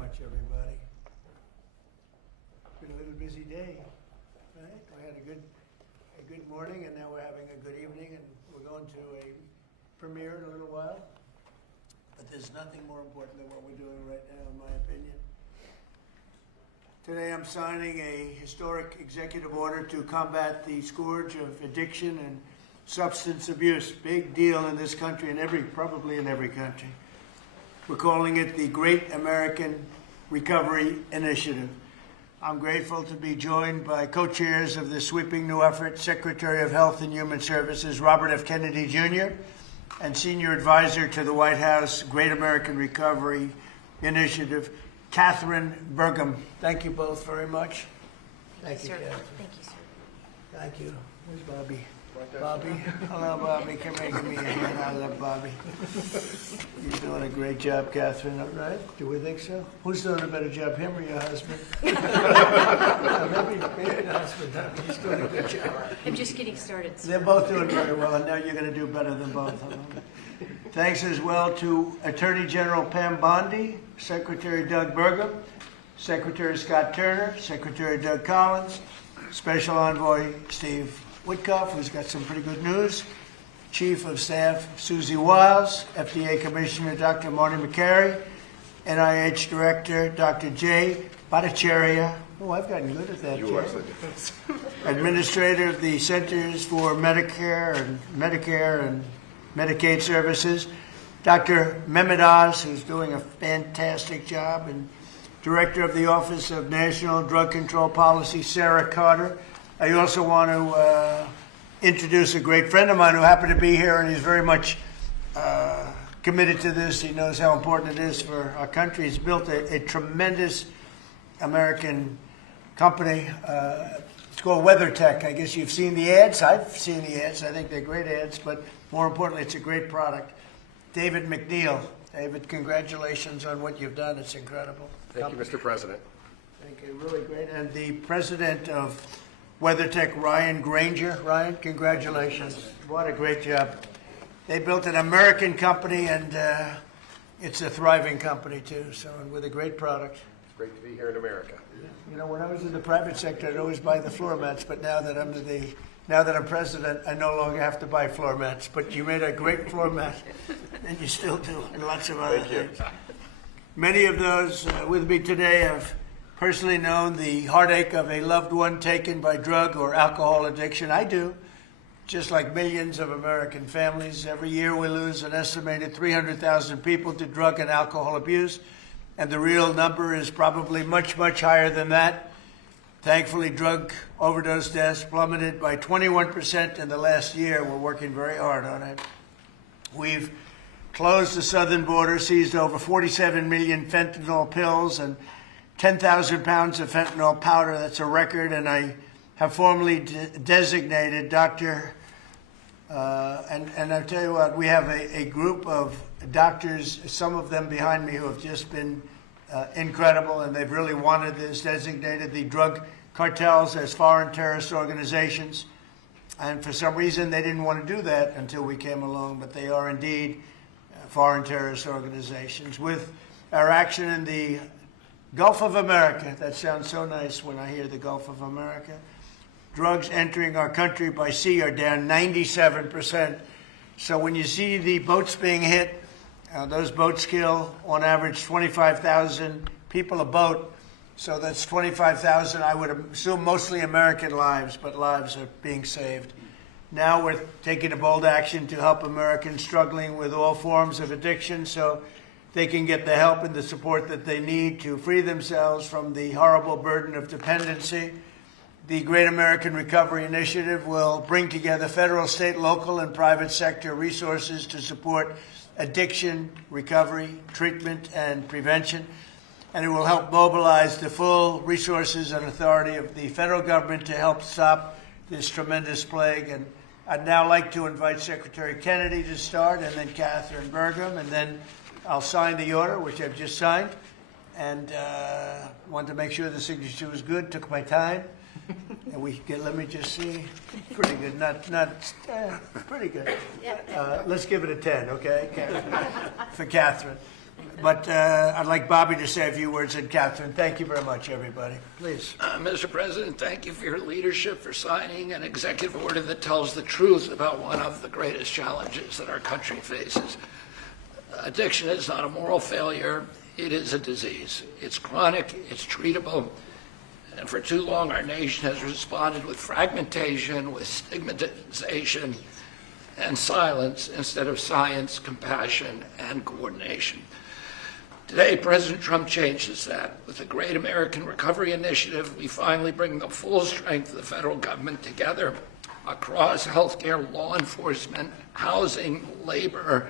much, everybody. It's been a little busy day, right? We had a good morning, and now we're having a good evening, and we're going to a premiere in a little while. But there's nothing more important than what we're doing right now, in my opinion. Today I'm signing a historic executive order to combat the scourge of addiction and substance abuse. Big deal in this country, and probably in every country. We're calling it the Great American Recovery Initiative. I'm grateful to be joined by co-chairs of this sweeping new effort, Secretary of Health and Human Services, Robert F. Kennedy, Jr., and Senior Advisor to the White House Great American Recovery Initiative, Katherine Bergam. Thank you both very much. Thank you, Katherine. Thank you, sir. Thank you. Where's Bobby? Bobby? Hello, Bobby. Come here, give me a hand. I love Bobby. You're doing a great job, Katherine, all right? Do we think so? Who's doing a better job, him or your husband? Maybe your husband. He's doing a good job. I'm just getting started, sir. They're both doing very well, and now you're going to do better than both of them. Thanks as well to Attorney General Pam Bondi, Secretary Doug Bergam, Secretary Scott Turner, Secretary Doug Collins, Special Envoy Steve Witkoff, who's got some pretty good news, Chief of Staff Susie Wiles, FDA Commissioner Dr. Marty McCary, NIH Director Dr. Jay Bhattacharya. Oh, I've gotten good at that, Jay. Administrator of the Centers for Medicare and Medicaid Services, Dr. Mehmet Oz, who's doing a fantastic job, and Director of the Office of National Drug Control Policy, Sarah Carter. I also want to introduce a great friend of mine who happened to be here, and he's very much committed to this. He knows how important it is for our country. He's built a tremendous American company. It's called WeatherTech. I guess you've seen the ads. I've seen the ads. I think they're great ads, but more importantly, it's a great product. David McNeil. David, congratulations on what you've done. It's incredible. Thank you, Mr. President. Thank you. Really great. And the president of WeatherTech, Ryan Granger. Ryan, congratulations. What a great job. They built an American company, and it's a thriving company, too, so with a great product. It's great to be here in America. You know, when I was in the private sector, I'd always buy the floor mats, but now that I'm president, I no longer have to buy floor mats. But you made a great floor mat, and you still do, and lots of other things. Many of those with me today have personally known the heartache of a loved one taken by drug or alcohol addiction. I do. Just like millions of American families, every year we lose an estimated 300,000 people to drug and alcohol abuse, and the real number is probably much, much higher than that. Thankfully, drug overdose deaths plummeted by 21% in the last year. We're working very hard on it. We've closed the southern border, seized over 47 million fentanyl pills and 10,000 pounds of fentanyl powder. That's a record, and I have formally designated Dr. And I'll tell you what, we have a group of doctors, some of them behind me, who have just been incredible, and they've really wanted this, designated the drug cartels as foreign terrorist organizations. And for some reason, they didn't want to do that until we came along, but they are indeed foreign terrorist organizations. With our action in the Gulf of America, that sounds so nice when I hear the Gulf of America. Drugs entering our country by sea are down 97%. So when you see the boats being hit, those boats kill on average 25,000 people a boat. So that's 25,000, I would assume mostly American lives, but lives are being saved. Now we're taking a bold action to help Americans struggling with all forms of addiction so they can get the help and the support that they need to free themselves from the horrible burden of dependency. The Great American Recovery Initiative will bring together federal, state, local, and private sector resources to support addiction, recovery, treatment, and prevention. And it will help mobilize the full resources and authority of the federal government to help stop this tremendous plague. And I'd now like to invite Secretary Kennedy to start, and then Katherine Bergam, and then I'll sign the order, which I've just signed, and wanted to make sure the signature was good. Took my time, and let me just see. Pretty good, pretty good. Let's give it a 10, okay, for Katherine. But I'd like Bobby to say a few words, and Catherine, thank you very much, everybody. Please. Mr. President, thank you for your leadership, for signing an executive order that tells the truth about one of the greatest challenges that our country faces. Addiction is not a moral failure, it is a disease. It's chronic, it's treatable, and for too long our nation has responded with fragmentation, with stigmatization, and silence instead of science, compassion, and coordination. Today, President Trump changes that. With the Great American Recovery Initiative, we finally bring the full strength of the federal government together across healthcare, law enforcement, housing, labor,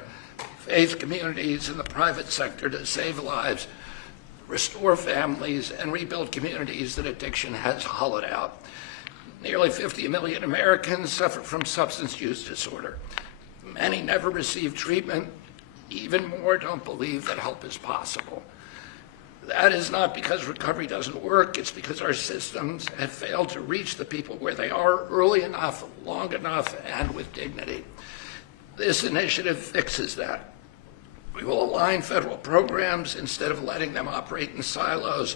faith communities, and the private sector to save lives, restore families, and rebuild communities that addiction has hollowed out. Nearly 50 million Americans suffer from substance use disorder. Many never receive treatment. Even more don't believe that help is possible. That is not because recovery doesn't work, it's because our systems have failed to reach the people where they are early enough, long enough, and with dignity. This initiative fixes that. We will align federal programs instead of letting them operate in silos.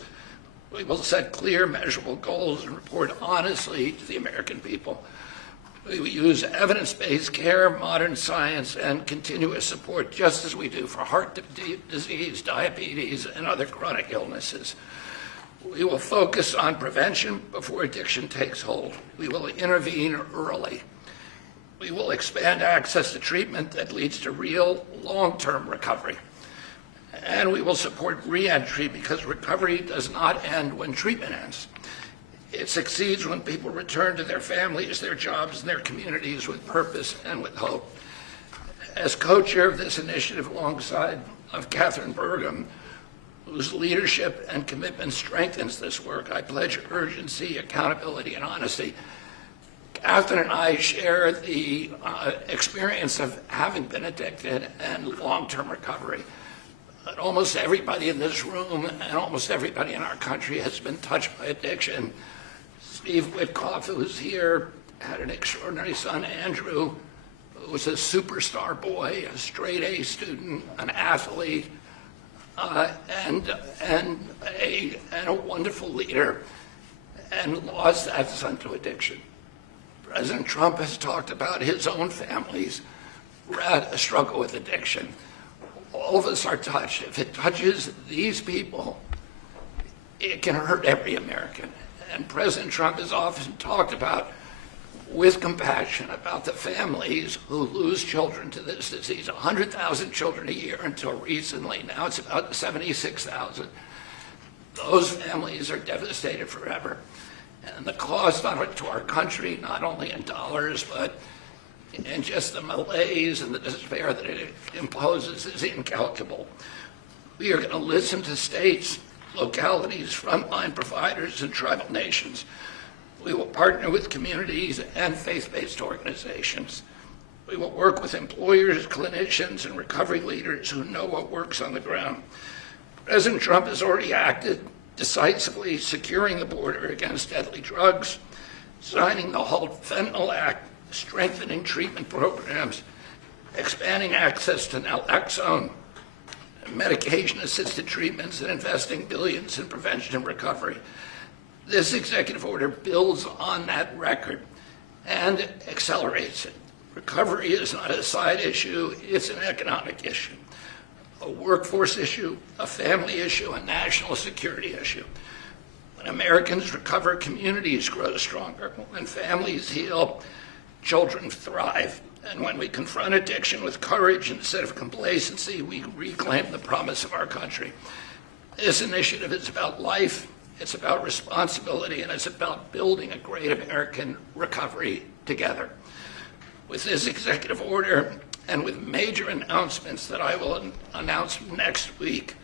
We will set clear, measurable goals and report honestly to the American people. We will use evidence-based care, modern science, and continuous support, just as we do for heart disease, diabetes, and other chronic illnesses. We will focus on prevention before addiction takes hold. We will intervene early. We will expand access to treatment that leads to real, long-term recovery. And we will support re-entry because recovery does not end when treatment ends. It succeeds when people return to their families, their jobs, and their communities with purpose and with hope. As co-chair of this initiative alongside of Katherine Bergam, whose leadership and commitment strengthens this work, I pledge urgency, accountability, and honesty. Catherine and I share the experience of having been addicted and long-term recovery. But almost everybody in this room and almost everybody in our country has been touched by addiction. Steve Witkoff, who's here, had an extraordinary son, Andrew, who was a superstar boy, a straight A student, an athlete, and a wonderful leader, and lost that son to addiction. President Trump has talked about his own families who had a struggle with addiction. All of us are touched. If it touches these people, it can hurt every American. And President Trump has often talked about, with compassion, about the families who lose children to this disease. 100,000 children a year until recently. Now it's about 76,000. Those families are devastated forever. And the cost to our country, not only in dollars, but in just the malaise and the despair that it imposes, is incalculable. We are going to listen to states, localities, frontline providers, and tribal nations. We will partner with communities and faith-based organizations. We will work with employers, clinicians, and recovery leaders who know what works on the ground. President Trump has already acted decisively, securing the border against deadly drugs, signing the Halt Fentanyl Act, strengthening treatment programs, expanding access to naloxone, medication-assisted treatments, and investing billions in prevention and recovery. This executive order builds on that record and accelerates it. Recovery is not a side issue, it's an economic issue, a workforce issue, a family issue, a national security issue. When Americans recover, communities grow stronger. When families heal, children thrive. And when we confront addiction with courage instead of complacency, we reclaim the promise of our country. This initiative is about life, it's about responsibility, and it's about building a great American recovery together. With this executive order and with major announcements that I will announce next week,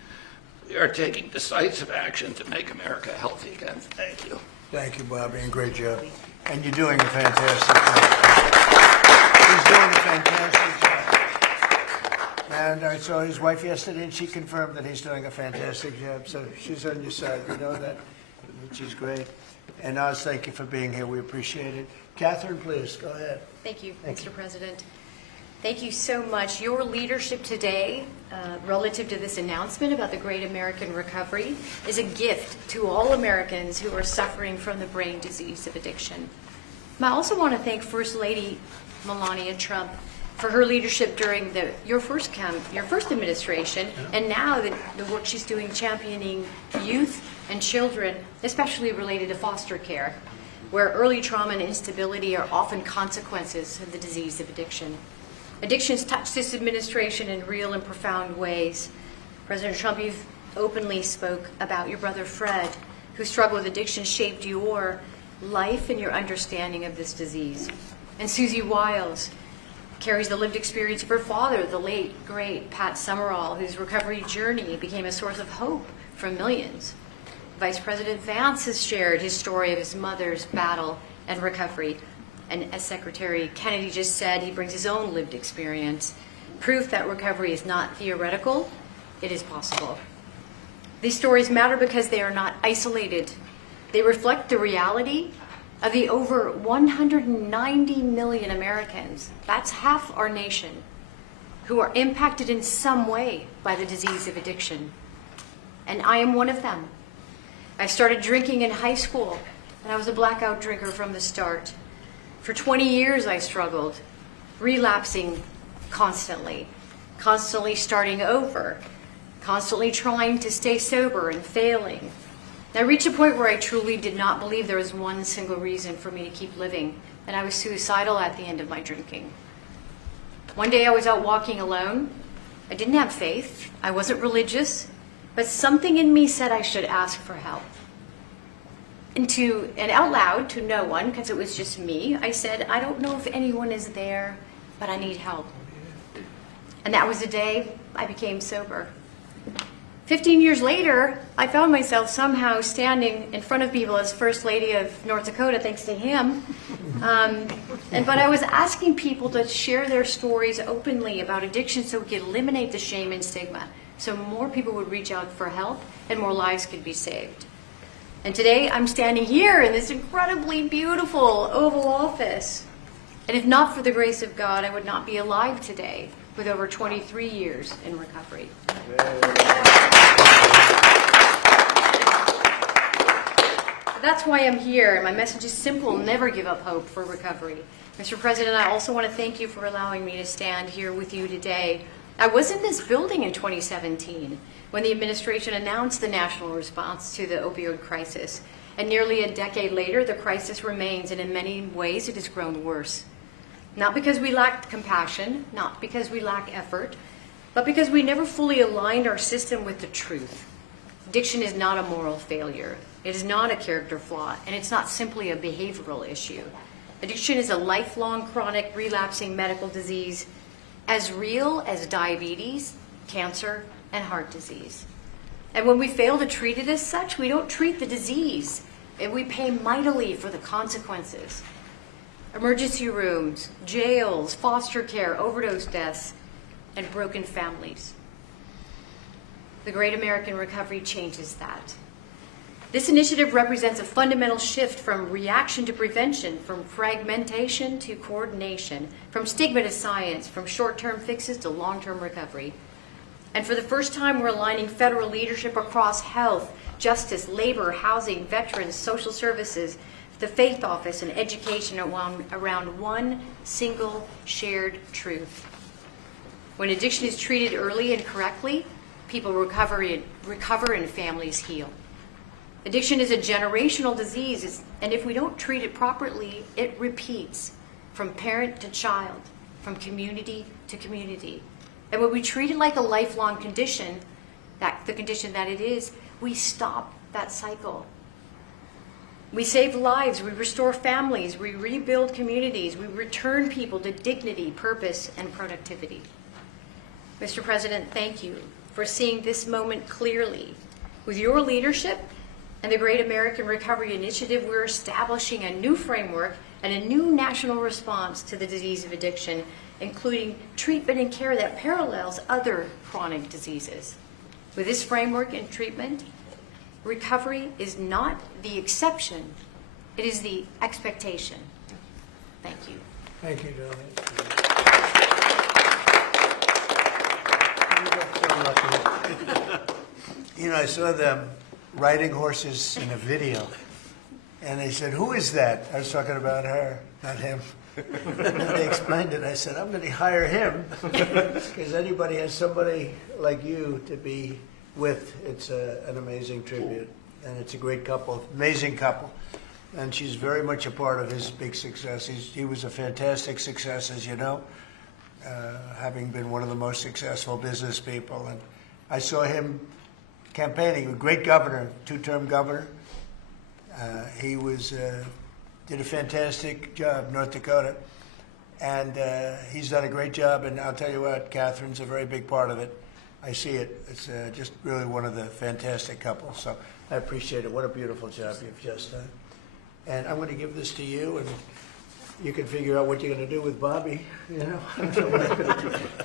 we are taking decisive action to make America healthy again. Thank you. Thank you, Bobby, and great job. And you're doing a fantastic job. He's doing a fantastic job. And I saw his wife yesterday, and she confirmed that he's doing a fantastic job. So she's on your side. You know that, which is great. And Oz, thank you for being here. We appreciate it. Catherine, please, go ahead. Thank you, Mr. President. Thank you so much. Your leadership today, relative to this announcement about the Great American Recovery, is a gift to all Americans who are suffering from the brain disease of addiction. And I also want to thank First Lady Melania Trump for her leadership during your first administration, and now the work she's doing championing youth and children, especially related to foster care, where early trauma and instability are often consequences of the disease of addiction. Addictions touch this administration in real and profound ways. President Trump, you've openly spoke about your brother Fred, whose struggle with addiction shaped your life and your understanding of this disease. And Susie Wiles carries the lived experience of her father, the late, great Pat Summerall, whose recovery journey became a source of hope for millions. Vice President Vance has shared his story of his mother's battle and recovery. And as Secretary Kennedy just said, he brings his own lived experience, proof that recovery is not theoretical, it is possible. These stories matter because they are not isolated. They reflect the reality of the over 190 million Americans, that's half our nation, who are impacted in some way by the disease of addiction. And I am one of them. I started drinking in high school, and I was a blackout drinker from the start. For 20 years I struggled, relapsing constantly starting over, constantly trying to stay sober and failing. I reached a point where I truly did not believe there was one single reason for me to keep living, and I was suicidal at the end of my drinking. One day I was out walking alone. I didn't have faith, I wasn't religious, but something in me said I should ask for help. And out loud to no one, because it was just me, I said, I don't know if anyone is there, but I need help. And that was the day I became sober. 15 years later, I found myself somehow standing in front of people as First Lady of North Dakota, thanks to him. But I was asking people to share their stories openly about addiction so we could eliminate the shame and stigma, so more people would reach out for help and more lives could be saved. And today I'm standing here in this incredibly beautiful Oval Office. And if not for the grace of God, I would not be alive today with over 23 years in recovery. That's why I'm here, and my message is simple: never give up hope for recovery. Mr. President, I also want to thank you for allowing me to stand here with you today. I was in this building in 2017 when the administration announced the national response to the opioid crisis. And nearly a decade later, the crisis remains, and in many ways it has grown worse. Not because we lacked compassion, not because we lack effort, but because we never fully aligned our system with the truth. Addiction is not a moral failure. It is not a character flaw, and it's not simply a behavioral issue. Addiction is a lifelong, chronic, relapsing medical disease, as real as diabetes, cancer, and heart disease. And when we fail to treat it as such, we don't treat the disease, and we pay mightily for the consequences. Emergency rooms, jails, foster care, overdose deaths, and broken families. The Great American Recovery changes that. This initiative represents a fundamental shift from reaction to prevention, from fragmentation to coordination, from stigma to science, from short-term fixes to long-term recovery. And for the first time, we're aligning federal leadership across health, justice, labor, housing, veterans, social services, the faith office, and education around one single shared truth. When addiction is treated early and correctly, people recover and families heal. Addiction is a generational disease, and if we don't treat it properly, it repeats from parent to child, from community to community. And when we treat it like a lifelong condition, the condition that it is, we stop that cycle. We save lives, we restore families, we rebuild communities, we return people to dignity, purpose, and productivity. Mr. President, thank you for seeing this moment clearly. With your leadership and the Great American Recovery Initiative, we're establishing a new framework and a new national response to the disease of addiction, including treatment and care that parallels other chronic diseases. With this framework and treatment, recovery is not the exception, it is the expectation. Thank you. Thank you, darling. You know, I saw them riding horses in a video, and they said, "Who is that?" I was talking about her, not him. And they explained it. I said, "I'm going to hire him because anybody has somebody like you to be with. It's an amazing tribute, and it's a great couple, amazing couple." And she's very much a part of his big success. He was a fantastic success, as you know, having been one of the most successful business people. And I saw him campaigning, a great governor, two-term governor. He did a fantastic job, North Dakota. And he's done a great job. And I'll tell you what, Catherine's a very big part of it. I see it. It's just really one of the fantastic couples. So I appreciate it. What a beautiful job you've just done. And I'm going to give this to you, and you can figure out what you're going to do with Bobby, you know.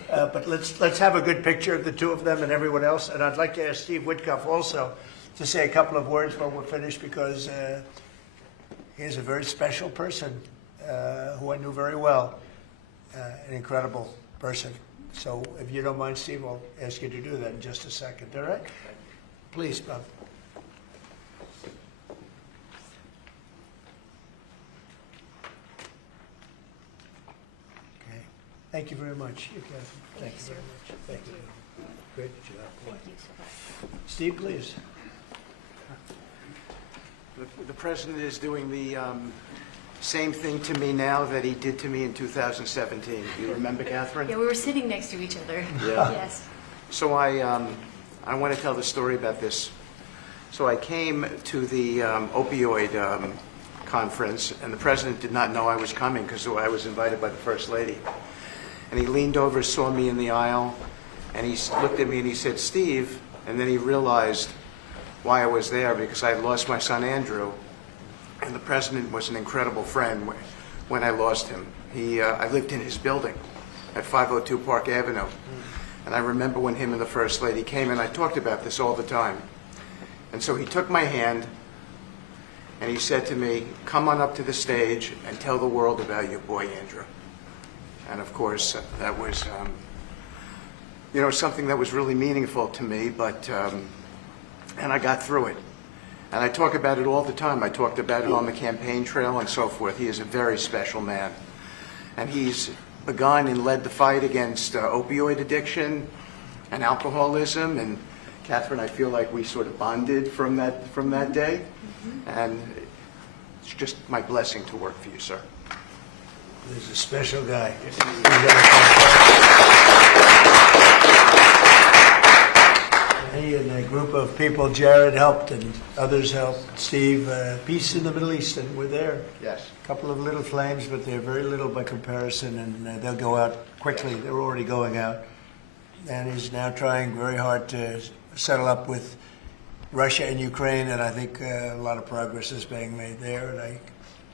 But let's have a good picture of the two of them and everyone else. And I'd like to ask Steve Whitcuff also to say a couple of words when we're finished, because he's a very special person who I knew very well, an incredible person. So if you don't mind, Steve, I'll ask you to do that in just a second, all right? Please, Bob. Thank you very much, Catherine. Thank you very much. Thank you. Great job. Thank you so much. Steve, please. The president is doing the same thing to me now that he did to me in 2017. Do you remember, Catherine? Yeah, we were sitting next to each other. Yeah. Yes. So I want to tell the story about this. So I came to the opioid conference, and the president did not know I was coming because I was invited by the First Lady. And he leaned over, saw me in the aisle, and he looked at me and he said, "Steve," and then he realized why I was there, because I had lost my son Andrew, and the president was an incredible friend when I lost him. I lived in his building at 502 Park Avenue, and I remember when him and the First Lady came, and I talked about this all the time. And so he took my hand, and he said to me, "Come on up to the stage and tell the world about your boy Andrew." And of course, that was, something that was really meaningful to me, but, and I got through it. And I talk about it all the time. I talked about it on the campaign trail and so forth. He is a very special man. And he's begun and led the fight against opioid addiction and alcoholism. And Catherine, I feel like we sort of bonded from that day. And it's just my blessing to work for you, sir. He's a special guy. He and a group of people, Jared helped and others helped. Steve, peace in the Middle East, and we're there. Yes. A couple of little flames, but they're very little by comparison, and they'll go out quickly. They're already going out. And he's now trying very hard to settle up with Russia and Ukraine, and I think a lot of progress is being made there. And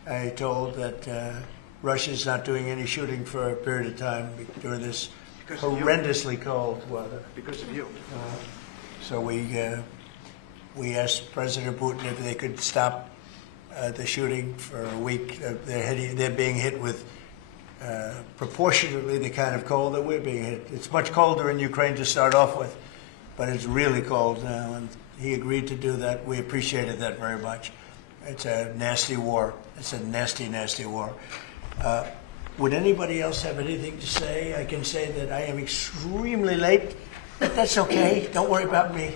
I told that Russia's not doing any shooting for a period of time during this horrendously cold weather. Because of you. So we asked President Putin if they could stop the shooting for a week. They're being hit with proportionately the kind of cold that we're being hit. It's much colder in Ukraine to start off with, but it's really cold now, and he agreed to do that. We appreciated that very much. It's a nasty war. It's a nasty, nasty war. Would anybody else have anything to say? I can say that I am extremely late, but that's okay. Don't worry about me.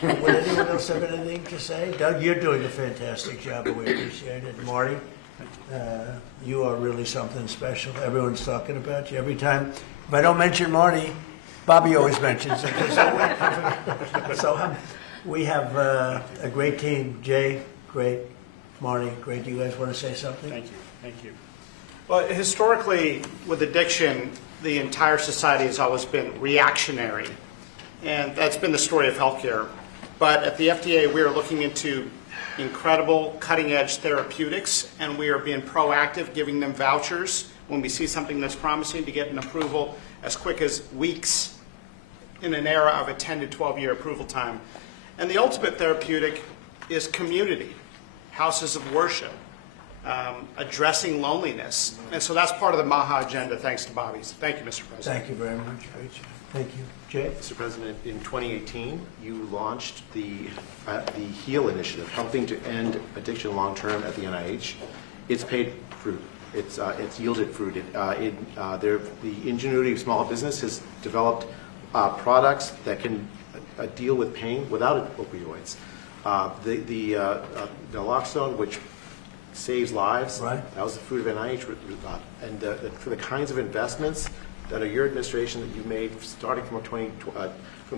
Would anyone else have anything to say? Doug, you're doing a fantastic job, and we appreciate it. Marty, you are really something special. Everyone's talking about you. Every time, if I don't mention Marty, Bobby always mentions it. So we have a great team. Jay, great. Marty, great. Do you guys want to say something? Thank you. Thank you. Well, historically, with addiction, the entire society has always been reactionary, and that's been the story of healthcare. But at the FDA, we are looking into incredible cutting-edge therapeutics, and we are being proactive, giving them vouchers when we see something that's promising to get an approval as quick as weeks in an era of a 10 to 12-year approval time. And the ultimate therapeutic is community, houses of worship, addressing loneliness. And so that's part of the MAHA agenda, thanks to Bobby's. Thank you, Mr. President. Thank you very much. Great job. Thank you. Jay? Mr. President, in 2018, you launched the HEAL initiative, helping to end addiction long-term at the NIH. It's paid fruit. It's yielded fruit. The ingenuity of small business has developed products that can deal with pain without opioids. The naloxone, which saves lives, Right. that was the fruit of NIH. And for the kinds of investments that are your administration that you made starting from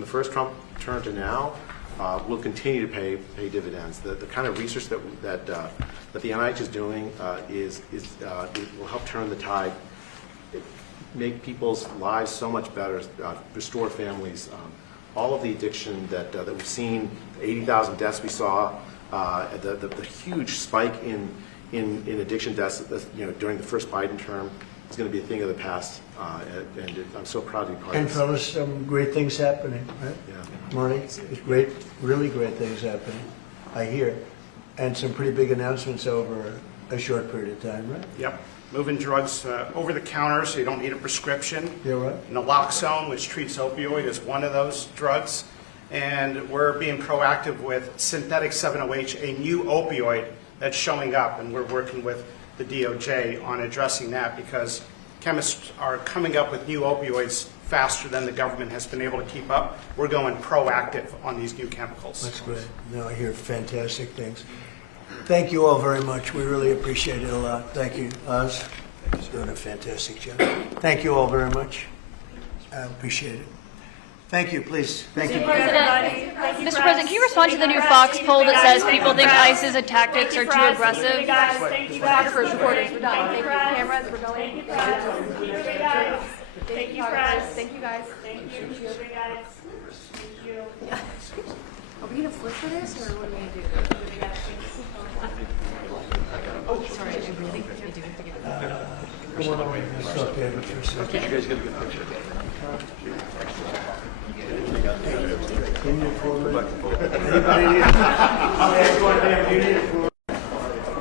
the first Trump term to now, will continue to pay dividends. The kind of research that the NIH is doing it will help turn the tide, make people's lives so much better, restore families. All of the addiction that we've seen, 80,000 deaths we saw, the huge spike in addiction deaths, during the first Biden term, is going to be a thing of the past, and I'm so proud to be part And of this. fellas, some great things happening, right? Yeah. Marty, there's great, really great things happening, I hear. And some pretty big announcements over a short period of time, right? Yep. Moving drugs over the counter so you don't need a prescription. Yeah, right. Naloxone, which treats opioid, is one of those drugs. And we're being proactive with synthetic 7-OH, a new opioid that's showing up. And we're working with the DOJ on addressing that because chemists are coming up with new opioids faster than the government has been able to keep up. We're going proactive on these new chemicals. That's great. No, I hear fantastic things. Thank you all very much. We really appreciate it a lot. Thank you, Oz. He's doing a fantastic job. Thank you all very much. I appreciate it. Thank you, please. Thank you. Mr. President, can you respond to the new Fox poll that says people think ICE's tactics are too aggressive? Photographers, reporters, we're done. Thank you, cameras, we're going. Thank you, press. Thank you, guys. Thank you, guys. Thank you, guys. Thank you. Are we gonna flip for this, or what are we gonna do? Oh, sorry, I do have to get it. Come on over. Let's talk to David for a second. Did you guys get a good picture? Can you forward? Anybody need-